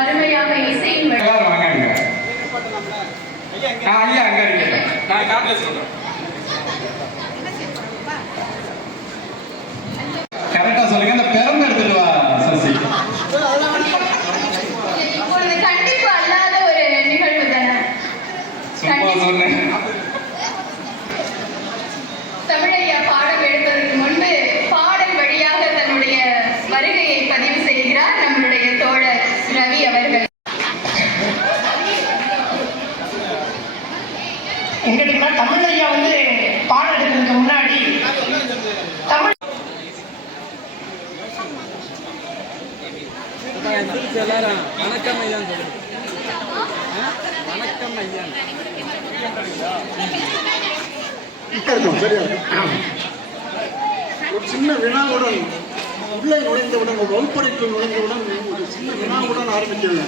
அருமையாக இசையின் கரெக்டா சொல்லுங்க. இந்த பெருமை எடுத்துட்டு வா சசி. இப்பொழுது கண்டிப்பு அல்லாத ஒரு நிகழ்வு தானே. சும்மா சொன்னேன். தமிழையா பாடம் எடுப்பதற்கு முன்பு பாடல் வழியாக தன்னுடைய வருகையை பதிவு செய்கிறார் நம்மளுடைய தோழர் ரவி அவர்கள். எங்களுக்கு தமிழையா பாடம் எடுக்கிறதுக்கு முன்னாடி தமிழ் வணக்கம் ஐயா. வணக்கம் ஐயா. ஒரு சின்ன வினாவுடன் உள்ளே நுழைந்தவுடன் ஒரு வகுப்பறைக்குள் நுழைந்தவுடன் ஒரு சின்ன வினாவுடன் ஆரம்பிக்கிறது.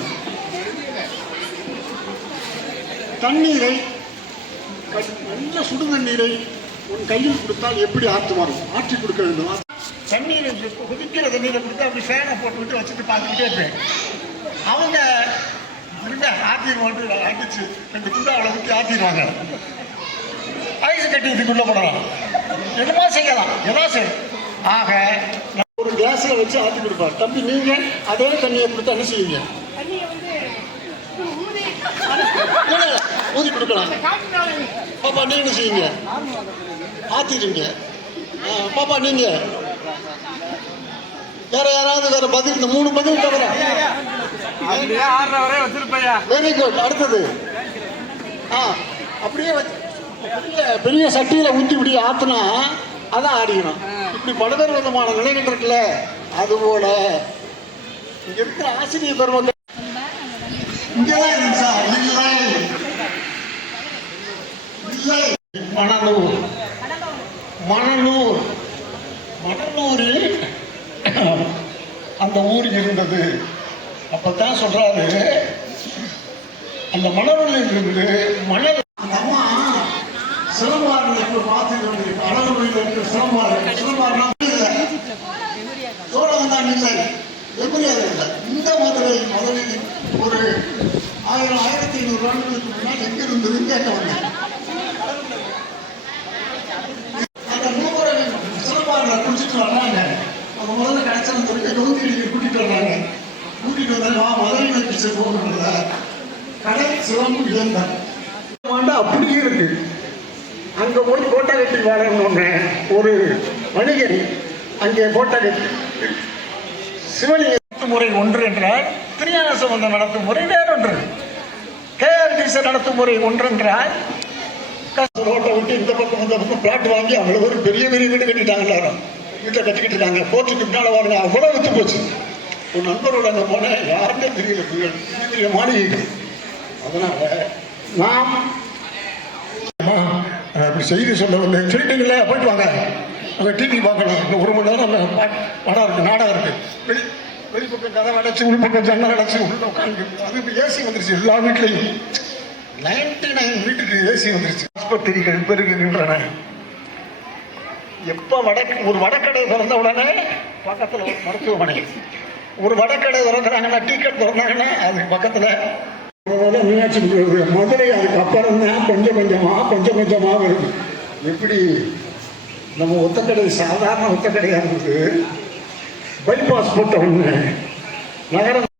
தண்ணீரை நல்ல சுடு தண்ணீரை உன் கையில் கொடுத்தால் எப்படி ஆற்றுவார்கள்? ஆற்றி கொடுக்க வேண்டும். தண்ணீரை கொதிக்கிற தண்ணீரை கொடுத்து அப்படி ஃபேனை போட்டுவிட்டு வச்சுட்டு பார்த்துக்கிட்டே இருப்பேன். அவங்க ஆற்றிடுவாங்க. அடிச்சு 2 குண்டா அவளை ஊற்றி ஆற்றிடுவாங்க. ஐஸ் கட்டி இதுக்குள்ளே போடலாம். என்னமா செய்யலாம், ஏதாவது. ஆக ஒரு கேஸில் வச்சு ஆற்றி கொடுப்பார். தம்பி நீங்கள் அதே தண்ணியை கொடுத்து என்ன செய்வீங்க? ஊதி கொடுக்கலாம். பாப்பா நீங்க என்ன செய்வீங்க? ஆற்றிடுவீங்க. பாப்பா நீங்க வேற யாராவது வேற பதில்? இந்த 3 பதில் தவிர வெரி குட். அடுத்தது அப்படியே பெரிய சட்டியில ஊற்றி இப்படி ஆத்தினா அதான் ஆடிக்கணும். இப்படி பலவேறு விதமான நிலைகள் இருக்குல்ல, அதுபோல இங்க இருக்கிற ஆசிரியர் பெருமக்கள் இங்கதான் இருந்துச்சா? இல்லை இல்லை. மணலூர் மணலூர் மணலூரில் அந்த ஊர் இருந்தது. அப்பதான் சொல்றாரு, அந்த மணலூரில் இருந்து மணல் அம்மா சிலம்பாறுகளை பார்த்து அழகுமையில் இருக்கிற சிலம்பாறுனா இல்லை, சோழகம் தான் இல்லை, எப்படி அது இல்லை. இந்த மதுரை முதலில் ஒரு 1500 ஆண்டுகளுக்கு முன்னால் எங்க இருந்ததுன்னு கேட்க வந்தேன். அந்த மூவரை சிலம்பாறுகளை குடிச்சிட்டு வர்றாங்க. அவங்க முதல்ல கிடைச்சா கவுந்திரிக்கு கூட்டிட்டு வர்றாங்க. கூட்டிட்டு வந்தாங்க, மதுரை வைத்து செல்வோம்ல கடை சிலம்பு இழந்தான் அப்படியே இருக்கு. அங்க போய் கோட்டை கட்டி வரணும்னு ஒரு வணிகர் அங்கே கோட்டை கட்டி சிவலிங்க முறை ஒன்று என்றால் திருஞான சம்பந்தம் நடத்தும் முறை வேறொன்று, KRTC நடத்தும் முறை ஒன்றென்றால் ரோட்டை விட்டு இந்த பக்கம் அந்த பக்கம் பிளாட் வாங்கி அவ்வளோ ஒரு பெரிய பெரிய வீடு கட்டிட்டாங்க. எல்லாரும் வீட்டில் கட்டிக்கிட்டு இருக்காங்க. போர்ட்டுக்கு பின்னால் வாங்க அவ்வளோ வித்து போச்சு. ஒரு நண்பரோட அங்கே போனேன், யாருமே தெரியல, பெரிய மாளிகைகள். அதனால நாம் அப்படி செய்தி சொல்ல வந்து சொல்லிட்டீங்களே, போயிட்டு வாங்க, அங்கே டிவி பார்க்கணும், இன்னும் 1 மணி நேரம் அந்த படம் இருக்குது, நாடகம் இருக்குது, வெளிப்பக்கம் கதை அடைச்சி உள்பக்கம் ஜன்னல் அடைச்சி உள்ள உட்காந்து. அது இப்போ ஏசி வந்துருச்சு எல்லா வீட்லேயும். 99 வீட்டுக்கு ஏசி வந்துருச்சு. ஆஸ்பத்திரிகள் பெருகுகின்றன. எப்போ ஒரு வடக்கடை திறந்த உடனே பக்கத்தில் ஒரு மருத்துவமனை, ஒரு வடக்கடை திறக்கிறாங்கன்னா, டிக்கெட் திறந்தாங்கன்னா அதுக்கு பக்கத்தில் மீனாட்சி மதுரை. அதுக்கு அப்புறம் தான் கொஞ்சம் கொஞ்சமாக வருது. எப்படி நம்ம ஒத்தக்கடை சாதாரண ஒத்தக்கடையாக இருந்தது, பைபாஸ் போட்ட ஒன்று நகரம்